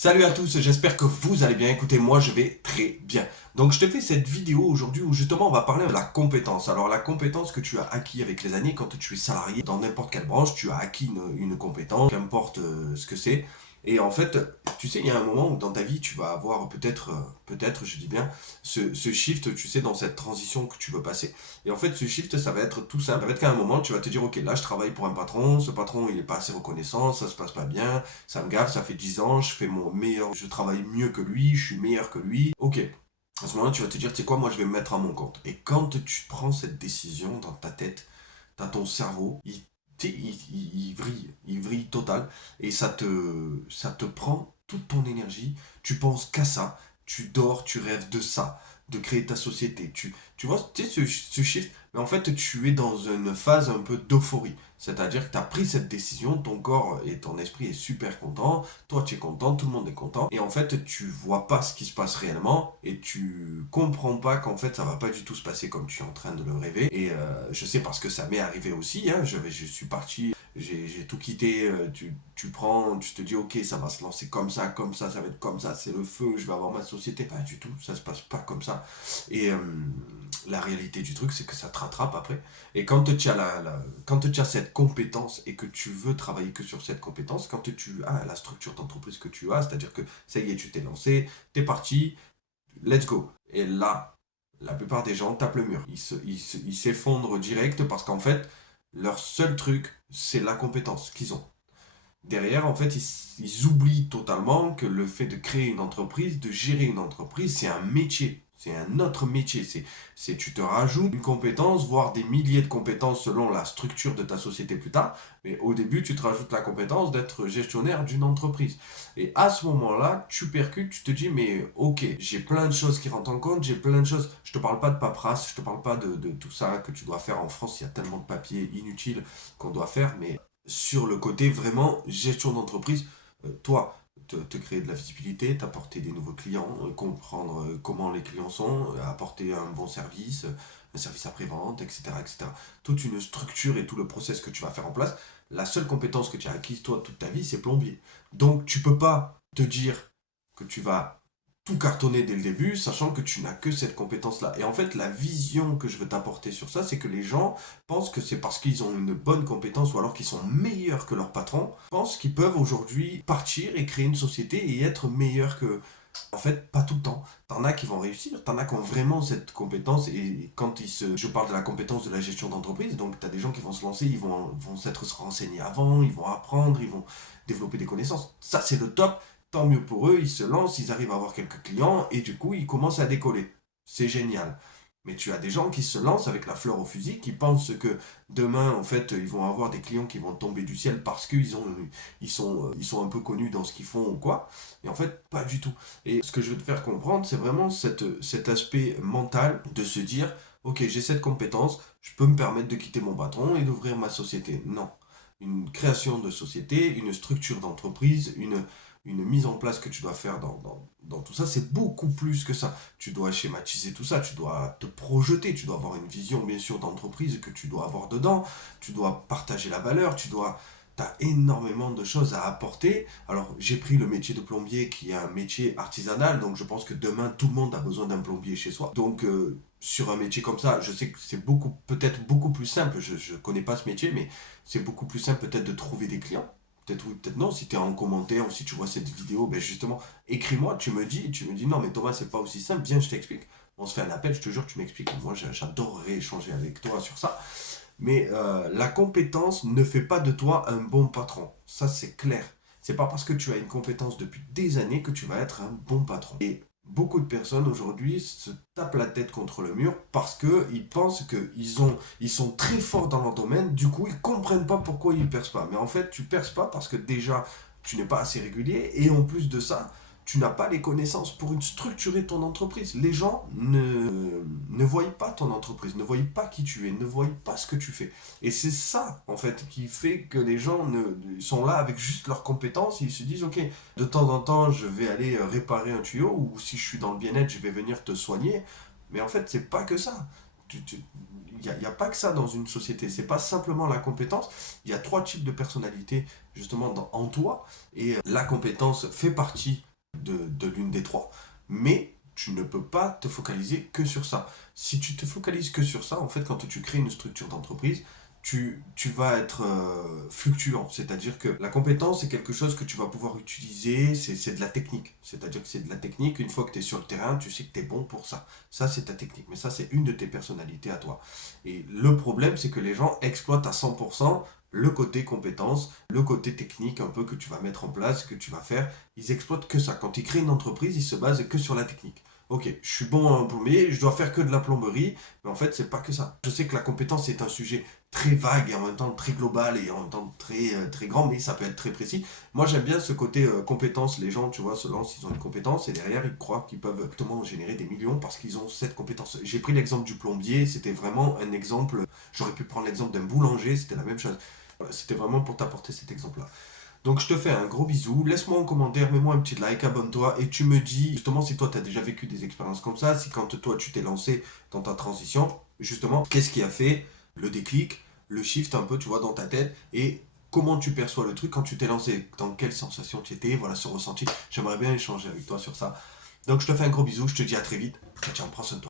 Salut à tous, j'espère que vous allez bien. Écoutez, moi je vais très bien. Donc je te fais cette vidéo aujourd'hui où justement on va parler de la compétence. Alors la compétence que tu as acquis avec les années quand tu es salarié dans n'importe quelle branche, tu as acquis une compétence, qu'importe ce que c'est. Et en fait, tu sais, il y a un moment où dans ta vie tu vas avoir peut-être, je dis bien, ce shift, tu sais, dans cette transition que tu veux passer. Et en fait, ce shift, ça va être tout simple. Ça va être qu'à un moment, tu vas te dire, ok, là je travaille pour un patron, ce patron il est pas assez reconnaissant, ça se passe pas bien, ça me gaffe, ça fait 10 ans, je fais mon meilleur, je travaille mieux que lui, je suis meilleur que lui. Ok, à ce moment-là, tu vas te dire, tu sais quoi, moi je vais me mettre à mon compte. Et quand tu prends cette décision dans ta tête, t'as ton cerveau, il vrille total, et ça te prend toute ton énergie, tu penses qu'à ça, tu dors, tu rêves de ça, de créer ta société. Tu vois, tu sais, ce shift, mais en fait, tu es dans une phase un peu d'euphorie. C'est-à-dire que tu as pris cette décision, ton corps et ton esprit est super content, toi tu es content, tout le monde est content, et en fait tu vois pas ce qui se passe réellement, et tu comprends pas qu'en fait ça va pas du tout se passer comme tu es en train de le rêver. Et je sais parce que ça m'est arrivé aussi, hein, je suis parti, j'ai tout quitté, tu prends, tu te dis ok ça va se lancer comme ça va être comme ça, c'est le feu, je vais avoir ma société. Pas du tout, ça se passe pas comme ça. Et la réalité du truc c'est que ça te rattrape après. Et quand tu as, quand tu as cette compétence et que tu veux travailler que sur cette compétence, quand tu as la structure d'entreprise que tu as, c'est-à-dire que ça y est, tu t'es lancé, t'es parti, let's go. Et là, la plupart des gens tapent le mur. Ils s'effondrent direct parce qu'en fait, leur seul truc, c'est la compétence qu'ils ont. Derrière, en fait, ils oublient totalement que le fait de créer une entreprise, de gérer une entreprise, c'est un métier. C'est un autre métier. Tu te rajoutes une compétence, voire des milliers de compétences selon la structure de ta société plus tard. Mais au début, tu te rajoutes la compétence d'être gestionnaire d'une entreprise. Et à ce moment-là, tu percutes, tu te dis, mais ok, j'ai plein de choses qui rentrent en compte, j'ai plein de choses. Je te parle pas de paperasse, je te parle pas de tout ça que tu dois faire en France. Il y a tellement de papiers inutiles qu'on doit faire, mais sur le côté vraiment gestion d'entreprise, toi, te créer de la visibilité, t'apporter des nouveaux clients, comprendre comment les clients sont, apporter un bon service, un service après-vente, etc., etc. Toute une structure et tout le process que tu vas faire en place. La seule compétence que tu as acquise toi toute ta vie, c'est plombier. Donc tu peux pas te dire que tu vas tout cartonner dès le début, sachant que tu n'as que cette compétence-là. Et en fait, la vision que je veux t'apporter sur ça, c'est que les gens pensent que c'est parce qu'ils ont une bonne compétence ou alors qu'ils sont meilleurs que leur patron, pensent qu'ils peuvent aujourd'hui partir et créer une société et être meilleurs que... En fait, pas tout le temps. T'en as qui vont réussir, t'en as qui ont vraiment cette compétence. Et quand ils se... Je parle de la compétence de la gestion d'entreprise, donc t'as des gens qui vont se lancer, vont s'être renseignés avant, ils vont apprendre, ils vont développer des connaissances. Ça, c'est le top. Tant mieux pour eux, ils se lancent, ils arrivent à avoir quelques clients et du coup, ils commencent à décoller. C'est génial. Mais tu as des gens qui se lancent avec la fleur au fusil, qui pensent que demain, en fait, ils vont avoir des clients qui vont tomber du ciel parce ils sont un peu connus dans ce qu'ils font ou quoi. Et en fait, pas du tout. Et ce que je veux te faire comprendre, c'est vraiment cet aspect mental de se dire, ok, j'ai cette compétence, je peux me permettre de quitter mon patron et d'ouvrir ma société. Non. Une création de société, une structure d'entreprise, une mise en place que tu dois faire dans tout ça, c'est beaucoup plus que ça. Tu dois schématiser tout ça, tu dois te projeter, tu dois avoir une vision bien sûr d'entreprise que tu dois avoir dedans, tu dois partager la valeur, T'as énormément de choses à apporter. Alors, j'ai pris le métier de plombier qui est un métier artisanal, donc je pense que demain, tout le monde a besoin d'un plombier chez soi. Donc, sur un métier comme ça, je sais que c'est peut-être beaucoup plus simple. Je connais pas ce métier, mais c'est beaucoup plus simple peut-être de trouver des clients. Peut-être oui, peut-être non. Si tu es en commentaire ou si tu vois cette vidéo, ben justement, écris-moi, tu me dis non, mais Thomas, c'est pas aussi simple. Viens, je t'explique. On se fait un appel, je te jure, tu m'expliques. Moi, j'adorerais échanger avec toi sur ça. Mais la compétence ne fait pas de toi un bon patron. Ça, c'est clair. C'est pas parce que tu as une compétence depuis des années que tu vas être un bon patron. Et beaucoup de personnes aujourd'hui se tapent la tête contre le mur parce qu'ils pensent ils sont très forts dans leur domaine, du coup ils comprennent pas pourquoi ils percent pas. Mais en fait, tu perces pas parce que déjà tu n'es pas assez régulier et en plus de ça, tu n'as pas les connaissances pour structurer ton entreprise. Les gens ne voient pas ton entreprise, ne voient pas qui tu es, ne voient pas ce que tu fais. Et c'est ça, en fait, qui fait que les gens sont là avec juste leurs compétences et ils se disent, ok, de temps en temps, je vais aller réparer un tuyau ou si je suis dans le bien-être, je vais venir te soigner. Mais en fait, c'est pas que ça. Il n'y a pas que ça dans une société. C'est pas simplement la compétence. Il y a trois types de personnalités justement en toi. Et la compétence fait partie de l'une des trois. Mais tu ne peux pas te focaliser que sur ça. Si tu te focalises que sur ça, en fait, quand tu crées une structure d'entreprise, tu vas être fluctuant. C'est-à-dire que la compétence, c'est quelque chose que tu vas pouvoir utiliser, c'est de la technique. C'est-à-dire que c'est de la technique, une fois que tu es sur le terrain, tu sais que tu es bon pour ça. Ça, c'est ta technique. Mais ça, c'est une de tes personnalités à toi. Et le problème, c'est que les gens exploitent à 100% le côté compétence, le côté technique un peu que tu vas mettre en place, que tu vas faire. Ils exploitent que ça. Quand ils créent une entreprise, ils se basent que sur la technique. Ok, je suis bon en plombier, je dois faire que de la plomberie, mais en fait, c'est pas que ça. Je sais que la compétence est un sujet très vague et en même temps très global et en même temps très grand, mais ça peut être très précis. Moi, j'aime bien ce côté compétence. Les gens, tu vois, se lancent, ils ont une compétence et derrière, ils croient qu'ils peuvent exactement générer des millions parce qu'ils ont cette compétence. J'ai pris l'exemple du plombier, c'était vraiment un exemple. J'aurais pu prendre l'exemple d'un boulanger, c'était la même chose. Voilà, c'était vraiment pour t'apporter cet exemple-là. Donc je te fais un gros bisou, laisse-moi en commentaire, mets-moi un petit like, abonne-toi et tu me dis justement si toi tu as déjà vécu des expériences comme ça, si quand toi tu t'es lancé dans ta transition, justement, qu'est-ce qui a fait le déclic, le shift un peu, tu vois, dans ta tête et comment tu perçois le truc quand tu t'es lancé, dans quelle sensation tu étais, voilà, ce ressenti. J'aimerais bien échanger avec toi sur ça. Donc je te fais un gros bisou, je te dis à très vite. Ciao, ciao, prends soin de toi.